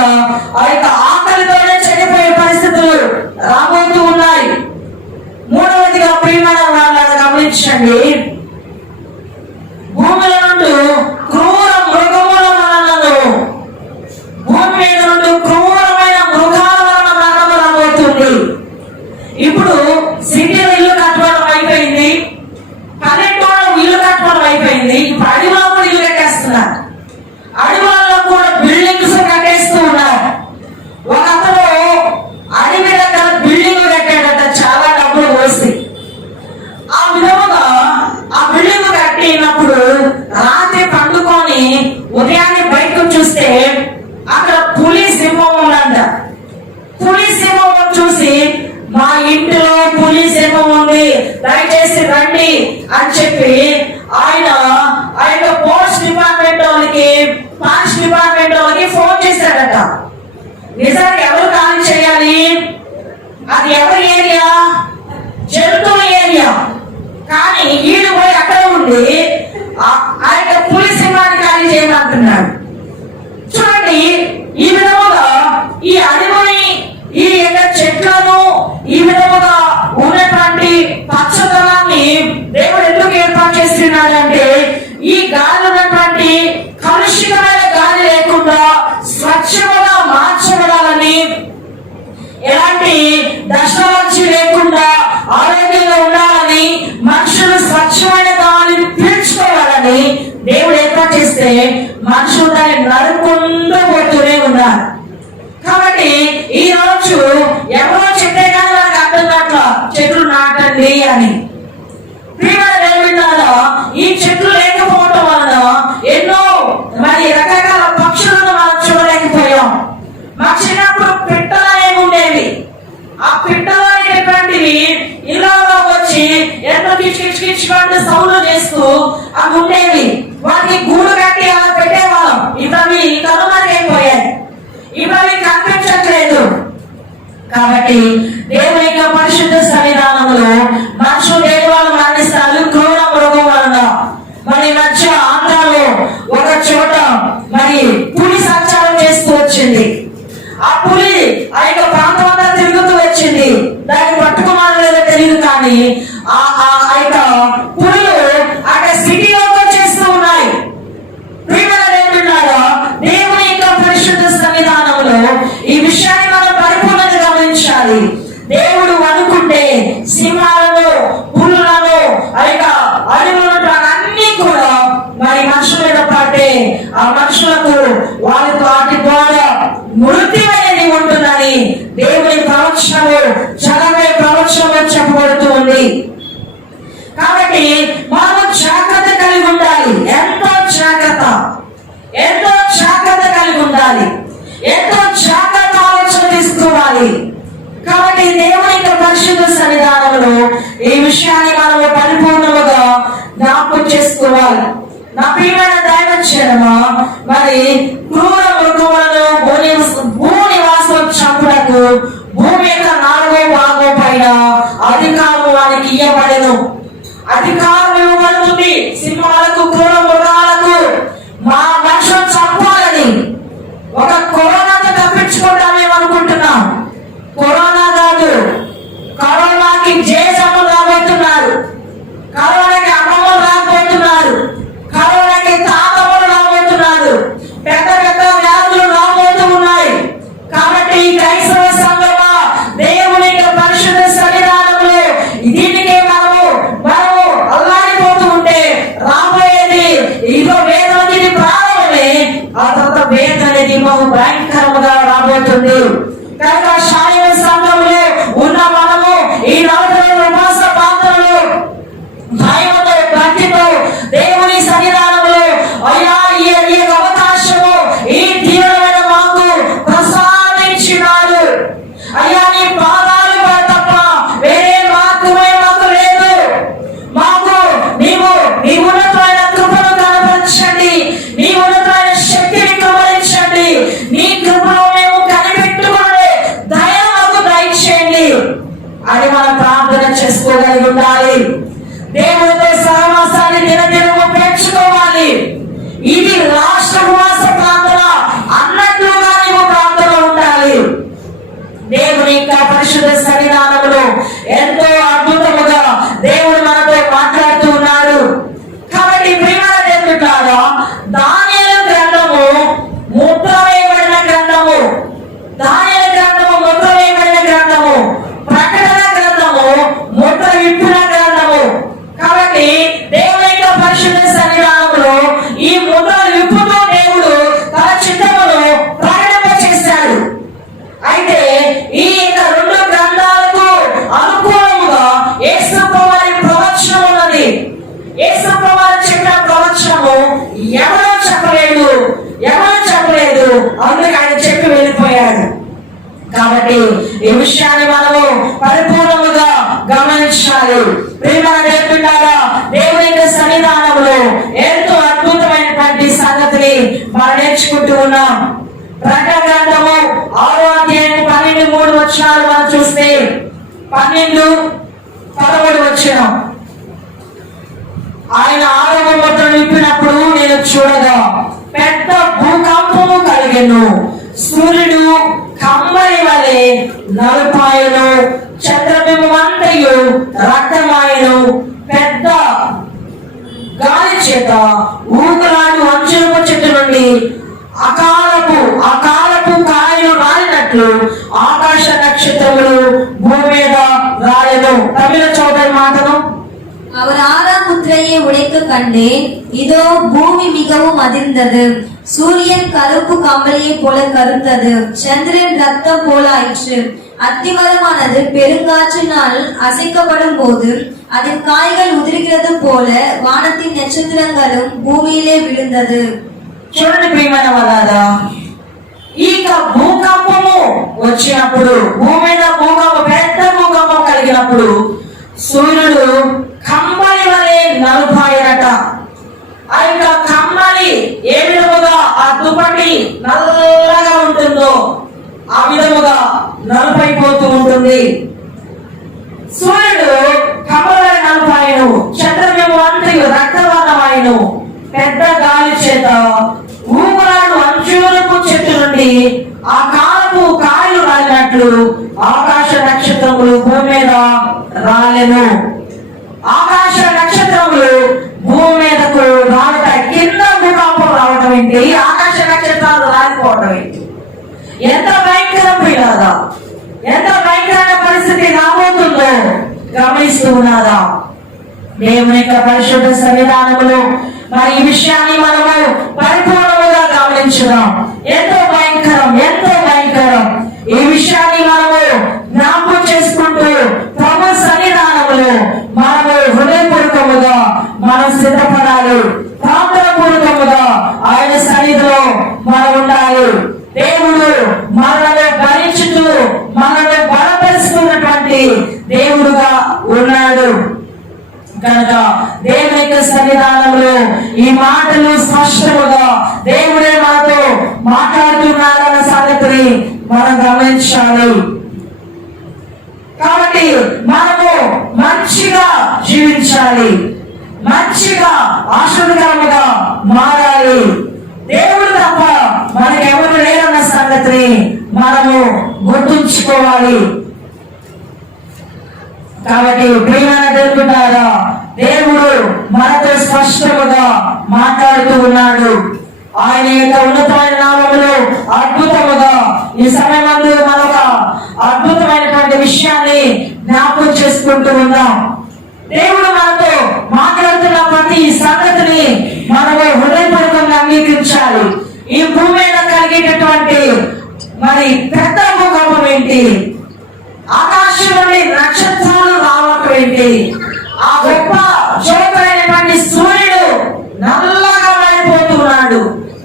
ఆ యొక్క ఆకలితోనే చనిపోయే పరిస్థితులు రాబోతూ ఉన్నాయి. మూడవదిగా ప్రియమైన వాళ్ళని గమనించండి, భూమిలో నుండి క్రూర మృగముల వలనను, భూమి మీద నుండి క్రూరమైన మృగాల వలన మరణము రాబోతుంది. ఇప్పుడు సిటీలో ఇల్లు కట్టుకోవడం అయిపోయింది, పల్లెటూరులో ఇల్లు కట్టుకోవడం అయిపోయింది. ఇప్పుడు అడవిలో కూడా ఇల్లు కట్టేస్తున్నారు. అడవులలో కూడా బిల్డింగ్స్ కట్టేస్తూ ఉన్నారు. ఒక అతను అడవి దగ్గర బిల్డింగ్ కట్టాడట, చాలా డబ్బులు పోసి. ఆ విధముగా ఆ బిల్డింగ్ కట్టినప్పుడు రాత్రి పండుకొని ఉదయాన్నే బయటకు చూస్తే అక్కడ పులి సింహం ఉందంట. పులి సింహం చూసి మా ఇంటిలో పులి సింహం ఉంది, దయచేసి రండి అని చెప్పి ఆయన పోస్ట్ డిపార్ట్మెంట్ వాళ్ళకి, ఫారెస్ట్ డిపార్ట్మెంట్ వాళ్ళకి ఫోన్ చేశాడట. నిజానికి ఎవరు ఖాళీ చేయాలి? అది ఎవరి ఏరియా? జంతువుల ఏరియా. కానీ ఈడు పోయి అక్కడ ఉండి ఆ యొక్క పులి సింహాన్ని ఖాళీ చేయమంటున్నాడు. చూడండి, ఈ విధముగా ఈ అడవిని, ఈ యొక్క చెట్లను, ఈ విధముగా ఉన్నటువంటి పచ్చదనాన్ని దేవుడు ఎందుకు ఏర్పాటు చేస్తున్నాడంటే ఈ గాలి ఉన్నటువంటి కలుషితమైన గాలి లేకుండా స్వచ్ఛముగా మార్చబడాలని, ఎలాంటి దశలక్షి లేకుండా ఆరోగ్యంగా ఉండాలని, మనుషులు స్వచ్ఛమైన గాలిని పీల్చుకోవాలని దేవుడు ఏర్పాటు చేస్తే మనుషులు దాన్ని నరుకుంటూ పోతూనే ఉన్నారు. కాబట్టి ఈ రోజు ఎవరో చెప్పే కానీ మనకు అర్థం కావట్ల చెట్లు నాటండి అని. ఈ చెట్లు లేకపోవడం వలన ఎన్నో మరి రకరకాల పక్షులను మనం చూడలేకపోయాం. మా చిన్నప్పుడు పిట్టలు అనేవి ఉండేవి. ఆ పిట్టలు అనేటువంటివి ఇళ్ళలో వచ్చి ఎంతో కిచ్చుకుంటూ సౌండ్లు చేస్తూ అవి ఉండేవి. వాటికి గూడు కట్టి అలా పెట్టేవాళ్ళం. ఇవి కనుమరుగైపోయాయి, ఇవి కనిపించట్లేదు. కాబట్టి దేవుని యొక్క పరిశుద్ధ సన్నిధానంలో మనుషులు దేవాలు మరణిస్తారు క్రూర మృగం వలన. మరి మధ్య ఆంధ్రాలో ఒక చోట మరి పులి సంచారం చేస్తూ వచ్చింది. ఆ పులి ఆ యొక్క ప్రాంతం అంతా తిరుగుతూ వచ్చింది. దాన్ని పట్టుకోవాలో లేదో తెలియదు, కానీ ఆ యొక్క పులులు అక్కడ సిటీలోకి వచ్చేస్తూ ఉన్నాయి. దేవుని యొక్క పరిశుద్ధ సన్నిధానంలో ఈ విషయాన్ని మనం అయిగా అడుగులు అన్ని కూడా మరి మనుషుల మీద పడితే ఆ మనుషులకు వాళ్ళతో వాటి ద్వారా మృతి అనేది ఉంటుందని దేవుని ప్రవచనము చదవే ప్రవచనము చెప్పబడుతూ ఉంది. కాబట్టి మనం జాగ్రత్త కలిగి ఉండాలి, ఎంతో జాగ్రత్త కలిగి ఉండాలి, ఎంతో జాగ్రత్త ఆలోచన తీసుకోవాలి. కాబట్టి దేవుని యొక్క పరిశుద్ధ సన్నిధానంలో ఈ విషయాన్ని మనము పరిపూర్ణముగా జ్ఞాపకం చేసుకోవాలి. నా ప్రియమైన దైవజనమా, మరి క్రూర మృగములను భూనివాసం చంపుటకు భూమి యొక్క 4వ భాగం పైన అధికారం వారికి ఇవ్వబడెను. అధికారం ఇవ్వబడుతుంది సింహాలకు, క్రూర మృగాలకు. మా మనుషులు చంపాలని ఒక కరోనాతో తప్పించుకుంటామేమనుకుంటున్నాం. కరోనా కాదు, కరోనాకి జేజమ్మ రాబోతున్నారు, కరోనాకి అమ్మమ్మలు రాబోతున్నారు, కరోనాకి తాతమ్మలు రాబోతున్నారు, పెద్ద పెద్ద వ్యాధులు రాబోతూ ఉన్నాయి. కాబట్టి క్రైస్తవ సంఘమా, దేవుని యొక్క పరిశుద్ధ సన్నిధానంలో దీనికి మనము అల్లాడిపోతూ ఉంటే రాబోయేది ఇదో వేదన, ఇది ప్రారంభమే. ఆ తర్వాత వేదన అనేది బహు భయంకరముగా రాబోతుంది. కనుక శారీర సంఘంలో ఉన్న మనము ఈ 40 రోజుల ఉపవాస ప్రార్థనలో భయముతో, భక్తితో దేవుని సన్నిధానంలో అయ్యా ఈ అవకాశము ఈ తీవ్రమైన మాకు ప్రసాదించినాడు. అయ్యా నీ పాదాలు తప్ప వేరే మార్గమే మాకు లేదు. మాకు నీవు నీ ఉన్నతమైన కృపను కనపరచండి, నీ ఉన్నతమైన శక్తిని కనపరచండి, నీ కృపను మేము కనిపెట్టుకునే దయ మాకు దయచేయండి అని మనం ప్రార్థన చేసుకోగలిగి ఉండాలి. దేవునితో సహవాసాన్ని దినదినము పెంచుకోవాలి. ఇది రాష్ట్ర ఉపవాస ప్రార్థన అన్నట్లుగా నీవు ప్రార్థన ఉండాలి. దేవుని యొక్క పరిశుద్ధ సన్నిధానంలో ఎంతో అద్భుతముగా దేవుడు మనతో మాట్లాడుతూ ఉన్నాడు. కాబట్టి ప్రియమైన దేవుడు కాదా, దానియేలు గ్రంథము ముద్ర వేయబడిన గ్రంథము, దానియేలు గ్రంథము ముద్ర వేయబడిన గ్రంథము, ప్రకటన గ్రంథము ముద్ర విప్పిన గ్రంథము. కాబట్టి దేవుని యొక్క పరిశుద్ధ సన్నిధానంలో ఈ ముద్రలు విప్పుతూ దేవుడు తన చిత్తమును ప్రకటన చేశాడు. అయితే ఈ 2 గ్రంథాలకు అనుకూలముగా యేసుప్రభువారి ప్రవచనం ఉన్నది. యేసుప్రభువారు చెప్పిన ప్రవచనము ఎవరో చెప్పలేదు, అందుకే ఆయన చెప్పి వెళ్ళిపోయాడు. కాబట్టి ఈ విషయాన్ని మనము పరిపూర్ణముగా గమనించాలి. ప్రియమైన దేవులారా, దేవుని యొక్క సన్నిధానంలో ఎంతో అద్భుతమైనటువంటి సంగతిని మనం నేర్చుకుంటూ ఉన్నాం. ప్రకటన గ్రంథము 6వ అధ్యాయం 12-3 వచనాలు మనం చూస్తే 12-13 వచనం. ఆయన 6వ ముద్రను విప్పినప్పుడు నేను చూడగా పెద్ద భూకంపము కలిగెను. సూర్యుడు కమ్మరి వలె నలుపాయను, చంద్రబింబమంతయు రక్తమాయను. పెద్ద గాలి చేత ఊగులాడు అంచులపు చెట్టు నుండి అకాలపు కాయలు రాలినట్లు ఆకాశ నక్షత్రములు భూమి మీద రాలెను. తమిళ చౌదరి మాటను. அவர் 6ஆம் முத்திரையை உடைக்க கண்டேன். இதோ பூமி மிகவும் அதிர்ந்தது, சூரியன் கருப்பு கம்பளியை போல கருத்தது, சந்திரன் ரத்தம் போல ஆயிற்று. அத்திமரமானது பெருங்காற்றினால் அசைக்கப்படும் போது அதன் காய்கள் உதிர்கிறது போல வானத்தின் நட்சத்திரங்களும் பூமியிலே விழுந்தது. చూడండి ప్రియమైన వాళ్ళారా, ఈ భూకంపము వచ్చినప్పుడు, భూమి మీద పెద్ద భూకంపం కలిగినప్పుడు సూర్యుడు కమ్మలి వలె నలుపాయనట. ఆ యొక్క కమ్మలి ఏ విధముగా ఆ దుప్పటి నల్లగా ఉంటుందో ఆ విధముగా నలుపైపోతూ ఉంటుంది. సూర్యుడు కమ్మల నలుపాయను, చంద్రబింబమంతయు రక్తవర్ణమాయను. పెద్ద గాలి చేత ఊగులాడు అంచులపు చెట్టు నుండి ఆ కాలపు కాయలు రాలినట్లు ఆకాశ నక్షత్రములు భూమి మీద రాలెను. ఆకాశ నక్షత్రములు భూమి మీదకు రావట, కింద భూకంపం రావటం ఏంటి, ఆకాశ నక్షత్రాలు రాలిపోవటం ఏంటి? ఎంత భయంకరమైనదా, ఎంత భయంకరమైన పరిస్థితి రాబోతుందో గమనిస్తూ ఉన్నారా? దేవుని యొక్క పరిశుద్ధ సన్నిధానములో మరి ఈ విషయాన్ని మనము పరిపూర్ణముగా గమనించుదాం. ఎంతో భయంకరం, ఎంతో భయంకరం. ఈ విషయాన్ని మనము జ్ఞాపకం చేసుకుంటూ ప్రభు సన్నిధానములో మనము హృదయపూర్వకముగా మనం సిద్ధపడాలి. ప్రార్థనాపూర్వకముగా ఆయన సన్నిధిలో మనం ఉండాలి. దేవుడు మనల్ని భరించుతూ మనల్ని బలపరుస్తున్నటువంటి దేవుడుగా ఉన్నాడు కనుక దేవుని యొక్క సన్నిధానంలో ఈ మాటలు స్పష్టముగా దేవుడే మనతో మాట్లాడుతున్నాడన్న సంగతిని మనం గమనించాలి. కాబట్టి మనము మంచిగా జీవించాలి, మంచిగా ఆశీర్వాదకరముగా మారాలి. దేవుడు తప్ప మనకెవరు లేరన్న సంగతిని మనము గుర్తుంచుకోవాలి. కాబట్టి ప్రియమైన దేవుడారా, దేవుడు మనతో స్పష్టముగా మాట్లాడుతూ ఉన్నాడు. ఆయన యొక్క ఉన్నతమైన నామములో అద్భుతముగా ఈ సమయమందు మనొక అద్భుతమైనటువంటి విషయాన్ని జ్ఞాపకం చేసుకుంటూ ఉన్నాం. దేవుడు మనతో మాట్లాడుతున్న ప్రతి సంగతిని మనము హృదయపూర్వకంగా అంగీకరించాలి. ఈ భూమి మీద కలిగేటటువంటి మరి పెద్ద భూకంపం ఏంటి, ఆకాశం నుండి నక్షత్రాలు రావటం ఏంటి, ఆ గొప్ప జ్యోతులైనటువంటి సూర్యుడు నల్లగా మారిపోతున్నాడు,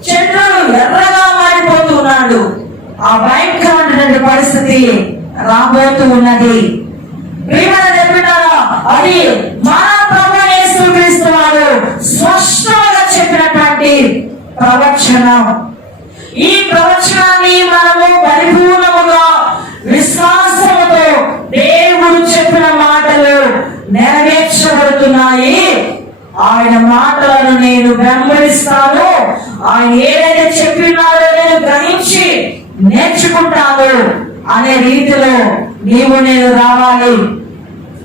చంద్రుడు ఎర్రగా మారిపోతున్నాడు. ఆ భయంకరమైనటువంటి పరిస్థితి రాబోతూ ఉన్నది. ప్రియమైన దేవుడారా, అది మన ప్రభువు యేసుక్రీస్తు వారు స్పష్టంగా చెప్పినటువంటి ప్రవచనం. ఈ ప్రవచనాన్ని మనము పరిపూర్ణముగా విశ్వాసముతో దేవుడు చెప్పిన మాటలు నెరవేర్చబడుతున్నాయి. ఆయన మాటలను నేను వెంబడిస్తాను, ఆయన ఏదైతే చెప్పినాడో నేను గ్రహించి నేర్చుకుంటాను అనే రీతిలో నీవు నేను రావాలి.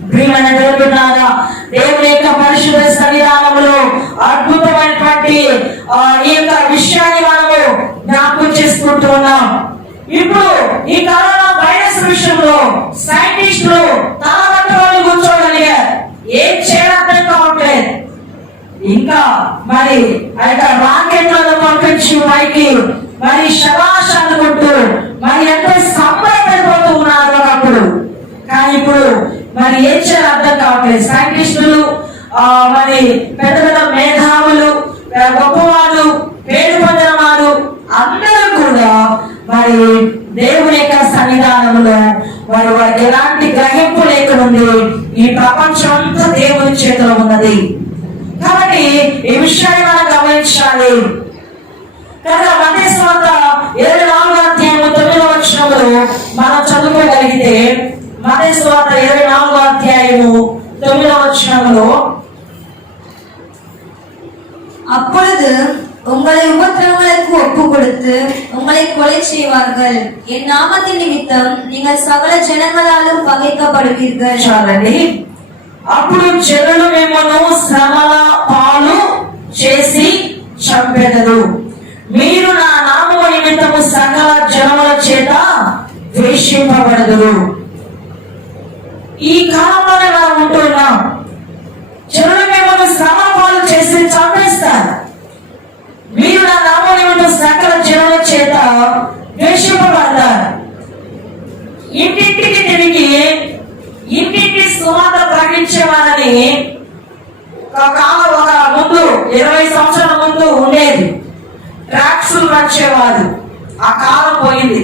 ప్రియమైన దేవుడారా, దేవుని యొక్క పరిశుద్ధ సన్నిధానములో అద్భుతమైనటువంటి ఈ యొక్క విషయాన్ని మనము జ్ఞాపకం చేసుకుంటూ ఉన్నాం. ఇప్పుడు ఈ కరోనా వైరస్ విషయంలో సైంటిస్టులు తల పట్టుకొని కూర్చోగలిగారు. ఏం చేయాలని కావట్లేదు. ఇంకా మరి ఆ యొక్క రాకెట్లను పంపించి పైకి మరి శబాష్ అనుకుంటూ మరి ఎంతో సంబరపడిపోతూ ఉన్నారు ఒకప్పుడు. కానీ ఇప్పుడు మరి ఏం చేయాలో అర్థం కావట్లేదు. సైంటిస్టులు మరి పెద్ద పెద్ద మేధావులు, గొప్పవాళ్ళు, పేరు పొందిన వారు అందరూ కూడా మరి దేవుని యొక్క సన్నిధానంలో వారికి ఎలాంటి గ్రహింపు లేకముంది ఈ ప్రపంచం అంతా దేవుని చేతిలో ఉన్నది. కాబట్టి ఈ విషయాన్ని మనం గమనించాలి. కనుక మత్తయి సువార్త 24వ అధ్యాయము 9వ వచనములో మనం చదువుకోగలిగితే, మత్తయి సువార్త 24వ అధ్యాయము 9వ వచనములో, அப்பொழுது உங்களை உபத்திரவங்களுக்கு ஒப்பு கொடுத்து உங்களை கொலை செய்வார்கள். என் நாமத்தின் நிமித்தம் நீங்கள் சகல ஜனங்களாலும் பகைக்கப்படுவீர்கள். చాలండి. అప్పుడు జనులు మిమ్మల్ని శ్రమల పాలు చేసి చంపెదరు. మీరు నా నామము నిమిత్తము సకల జనముల చేత ద్వేషింపబడదురు. ఈ కాలంలోనే మనం ఉంటున్నాం. జనులు మిమ్మల్ని శ్రమ పాలు చేసి చంపేస్తారు. మీరు నా నామము నిమిత్తము సకల జనముల చేత ద్వేషింపబడతారు. ఇంటింటికి తిరిగి ఇంటింటి సువార్త ప్రకటించేవారని ఒక ముందు 20 సంవత్సరాల ముందు ఉండేది. ట్రాక్సులు నడిచేవారు. ఆ కాలం పోయింది.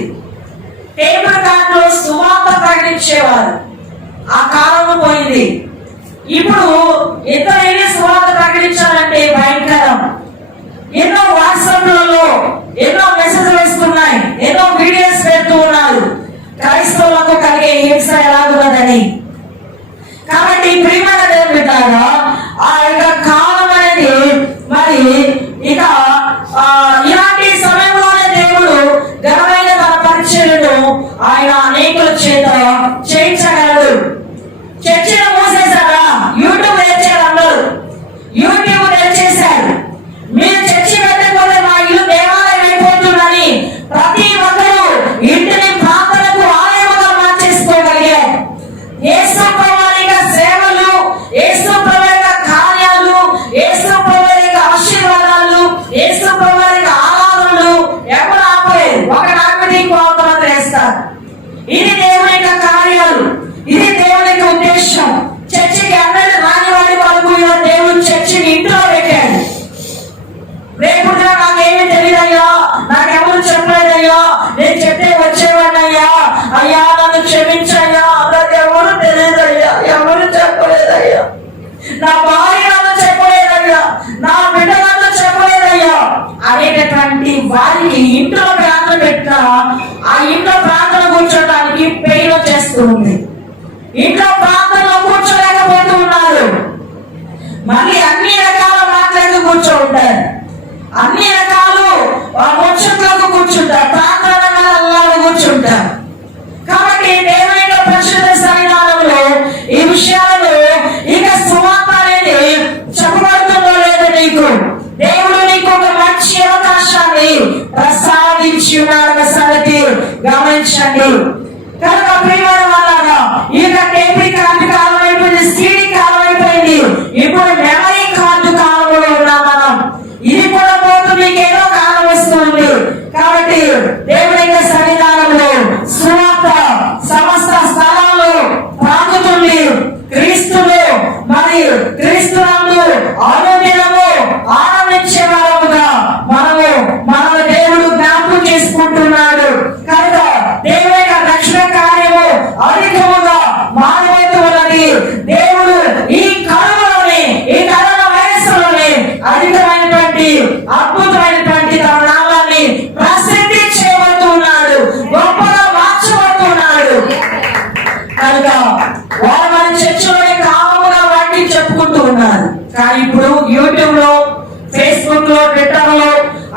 టేబుల్ కార్డులో సువార్త ప్రకటించేవారు. ఆ కాలం పోయింది. ఇప్పుడు ఇతరులు సువార్త ప్రకటించాలంటే భయంకరం. ఎన్నో వాట్సాప్లలో ఎన్నో మెసేజ్లు వస్తున్నాయి, ఎన్నో వీడియోస్ పెడుతూ ఉన్నారు క్రైస్తవులకు కలిగే హింస ఎలాగున్నదని. కాబట్టి ప్రియమైన దేవుడారా, ఆ యొక్క కాలం అనేది మరి ఇక ఇలాంటి సమయంలోనే దేవుడు ఘనమైన తన పరిచర్యను ఆయన అనేకుల చేత చేయించగలడు. చర్చలు మూసేశారా? యూట్యూబ్ తెచ్చారు. అందరూ యూట్యూబ్ తెచ్చేశారు. మీరు చర్చి పెట్టకపోతే మా ఇల్లు దేవాలయం అయిపోతుందని ప్రతి ఒక్కరూ ఇంటిని ప్రార్థనకు ఆలయముగా మార్చేసుకోగలిగారు. యేసు ప్రభువు యొక్క సేవలు, యేసు ప్రభువు యొక్క నా భార్య నన్ను చెప్పలేదయ్యా, నా బిడ్డ నన్ను చెప్పలేదయ్యా అనేటటువంటి వారికి ఇంట్లో ప్రార్థన పెట్టినా ఆ ఇంట్లో ప్రార్థన కూర్చోడానికి పెయిన్ వచ్చేస్తూ ఉంది. ఇంట్లో ప్రార్థనలో కూర్చోలేకపోతూ ఉన్నారు. మళ్ళీ అన్ని రకాల మాటలకు కూర్చో ఉంటారు, అన్ని రకాలు ముచ్చట్లకు కూర్చుంటారు, ప్రార్థనలు కూర్చుంటారు. కాబట్టి దేవుని యొక్క పరిశుద్ధ సన్నిధానంలో ఈ విషయాలలో ఇక సువార్త అనేది చెప్పబడుతుందో లేదో నీకు దేవుడు నీకు ఒక మంచి అవకాశాన్ని ప్రసాదించి ఉన్నాడన్న సంగతి గమనించండి. కనుక ప్రియమైన వాళ్ళారా, ఇక టేపీ కార్డు కాలం అయిపోయింది, సీడీ కాలం అయిపోయింది, ఇప్పుడు మెమరీ కార్డు కాలంలో ఉన్నాం మనం. ఇది కూడా పోతూ మీకు ఏదో కాలం వస్తుంది. కాబట్టి దేవుని యొక్క సన్నిధానంలో సువార్త సమస్త స్థలాల్లో పాకుతుంది. క్రీస్తులు మరి క్రీస్తునందు అనుదినము ఆనందించే వారముగా మనము దేవుడు జ్ఞాపకం చేసుకుంటున్నాడు. కనుక దేవుని యొక్క రక్షణ కార్యము అధికముగా మానవైతే ఉన్నది. దేవుడు ఈ కరోనాలోనే, ఈ కరోనా వైరస్ లోనే అధికమైనటువంటి అద్భుతమైనటువంటి తన నామాన్ని ప్రసిద్ధి చేయబడుతున్నాడు, గొప్పగా మార్చబడుతున్నాడు. కనుక వారు మన చర్చలోనే కామగా వాటిని చెప్పుకుంటూ ఉన్నారు. కానీ ఇప్పుడు యూట్యూబ్ లో, ఫేస్బుక్ లో, ట్విట్టర్ లో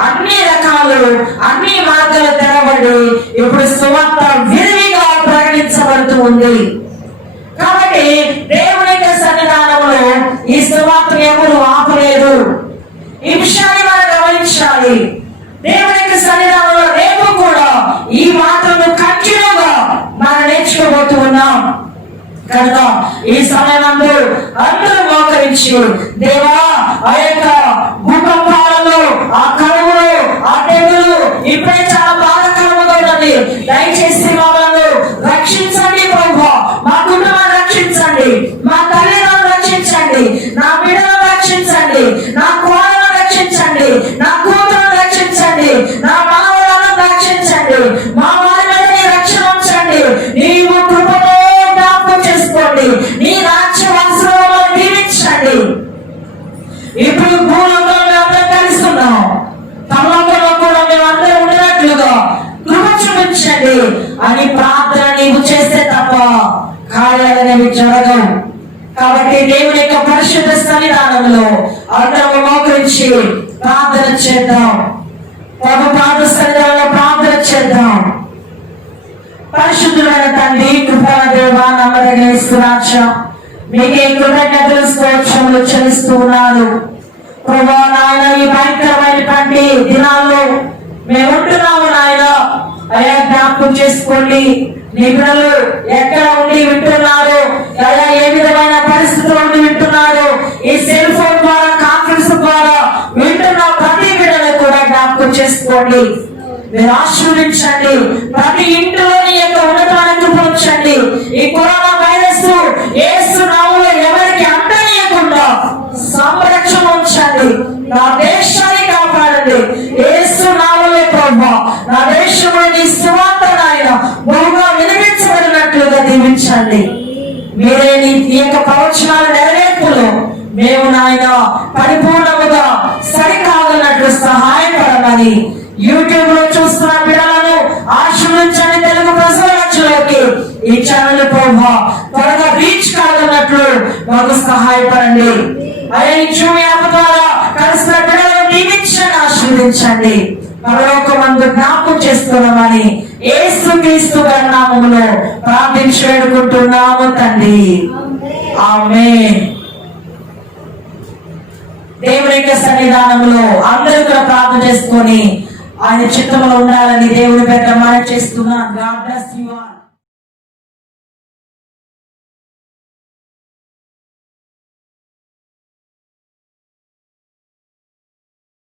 అన్ని రకాలు, అన్ని మార్గాలు తెరబడి ఇప్పుడు సువార్త విరివిగా ప్రకటించబడుతూ ఉంది. కాబట్టి దేవుని యొక్క సన్నిధానంలో ఈ సువార్త ఎవరు ఆపలేదు. ఈ విషయాన్ని మనం గమనించాలి. దేవుని యొక్క సన్నిధానంలో రేపు కూడా ఈ మాటలను కంటిన్యూగా మనం నేర్చుకోబోతూ ఉన్నాం. కనుక ఈ సమయమందు అందరూ మోకరించి, దేవా ఆ యొక్క భూకంపాలలో, ఆ కరువులు, ఆ తెగులు ఇప్పుడే చాలా బాధాకరముగా ఉన్నది. దయచేసి మమ్మల్ని రక్షించండి ప్రభువా, మా కుటుంబాన్ని రక్షించండి, మా తల్లిదండ్రులను రక్షించండి, నా బిడ్డలను రక్షించండి, నా కోడలను రక్షించండి, నా కూతురును రక్షించండి, నా మనవలను రక్షించండి, మా వారి మీద రక్షణ ఉంచండి. నీవు కృపతో జ్ఞాపకం చేసుకోండి, నీ రాజ్య వంశంలో దీవించండి. ఇప్పుడు భూలోకంలో మేమందరం కలుస్తున్నాం, తమలో కూడా మేమందరం ఉండినట్లుగా కృప చూపించండి అని ప్రార్థన నీవు చేస్తే తప్ప కార్యాలనేవి జరగవు. కాబట్టి దేవుని యొక్క పరిశుద్ధ సన్నిధానంలో అందరూ మోకరించి ప్రార్థన చేద్దాం. ప్రభు పాద సన్నిధానంలో ప్రార్థన చేద్దాం. పరిశుద్ధులైన తండ్రి, కృపణ దేవ, నమ్మదగిన యేసురాజా, మీకే కృతజ్ఞతలు స్తోత్రములు చెల్లిస్తూ ఉన్నాను. ప్రభా నాయన, ఈ భయంకరమైనటువంటి దినాల్లో మేము ఉంటున్నాము నాయన. అయ్యా జ్ఞాపకం చేసుకోండి, నీ బిడ్డలు ఎక్కడ ఉండి వింటున్నారు, అయ్యా ఏ విధమైన పరిస్థితుల్లో ఉండి వింటున్నారు, ఈ సెల్ ఫోన్ ద్వారా, కాన్ఫరెన్స్ ద్వారా వింటున్న ప్రతి బిడ్డలు కూడా జ్ఞాపకం చేసుకోండి. మీరు ఆశీర్వదించండి. ప్రతి ఇంట్లోని యొక్క ఉన్నతమైన కృప ఉంచండి. ఈ కరోనా వైరస్ యేసు నామములో ఎవరికి అంటనీయకుండా సంరక్షణ ఉంచండి. నా దేశాన్ని కాపాడండి యేసు నామములో ప్రభువా. నా దేశంలో నీ సువార్త నాయన బహుగా వినిపించబడినట్లుగా దీవించండి. మీరే ఈ యొక్క ప్రవచనాల నెరవేర్పులో మేము నాయన పరిపూర్ణముగా సరికాగనట్లు సహాయపడమని యూట్యూబ్ లో చూస్తున్న బిడ్డలను ఆశీర్వదించండి. తెలుగు ప్రజలకి ఈ ఛానల్ ప్రభా త్వరగా రీచ్ కాగలనట్లు మాకు సహాయపడండి. అయ్యా జూమ్ యాప్ ద్వారా కలిసిన బిడ్డలను దీవించండి, ఆశీర్వదించండి. పరలోకమందు జ్ఞాపకం చేస్తున్నామని యేసుక్రీస్తు గారి నామములో ప్రార్థించి వేడుకుంటున్నాము తండ్రి, ఆమేన్. దేవుని యొక్క సన్నిధానంలో అందరూ కూడా ప్రార్థన చేసుకొని ఆయన చిత్తంలో ఉండాలని దేవుని పేరిట మనం చేస్తున్నాం. God bless you all.